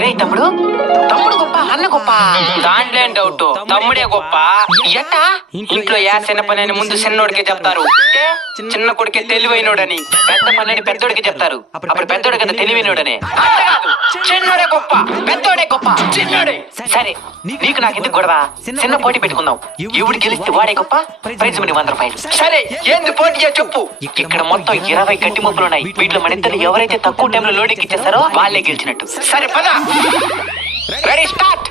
రే తమ్ముడు, తమ్ముడు గొప్ప అన్న గొప్ప? దాంట్లో ఏం డౌట్, తమ్ముడే గొప్ప. ఎట్టా? ఇంట్లో ఏ చిన్న పని అని ముందు చిన్నోడికే చెప్తారు, చిన్న కొడుకే తెలివైనోడని. పెద్ద పని అని పెద్దోడికి చెప్తారు, అప్పుడు పెద్దోడు కదా తెలివైనోడని. చిన్నోడే గొప్ప, పెద్దోడే గొప్ప, చిన్నోడే. సరే నీకు నాకు ఎందుకు గొడవ? చిన్న పోటీ పెట్టుకుందాం, ఎవడు గెలిస్తే వాడే గొప్ప, ప్రైజ్ మనీ 100 రూపాయలు. సరే ఏంది పోటీ చెప్పు. ఇక్కడ మొత్తం 20 గట్టి మొప్పులు ఉన్నాయి, వీటిలో మన ఇద్దరు ఎవరైతే తక్కువ టైంలో లోడింగ్ ఇచ్చేస్తారో వాళ్ళే గెలిచినట్టు. సరే పద, రెడీ స్టార్ట్.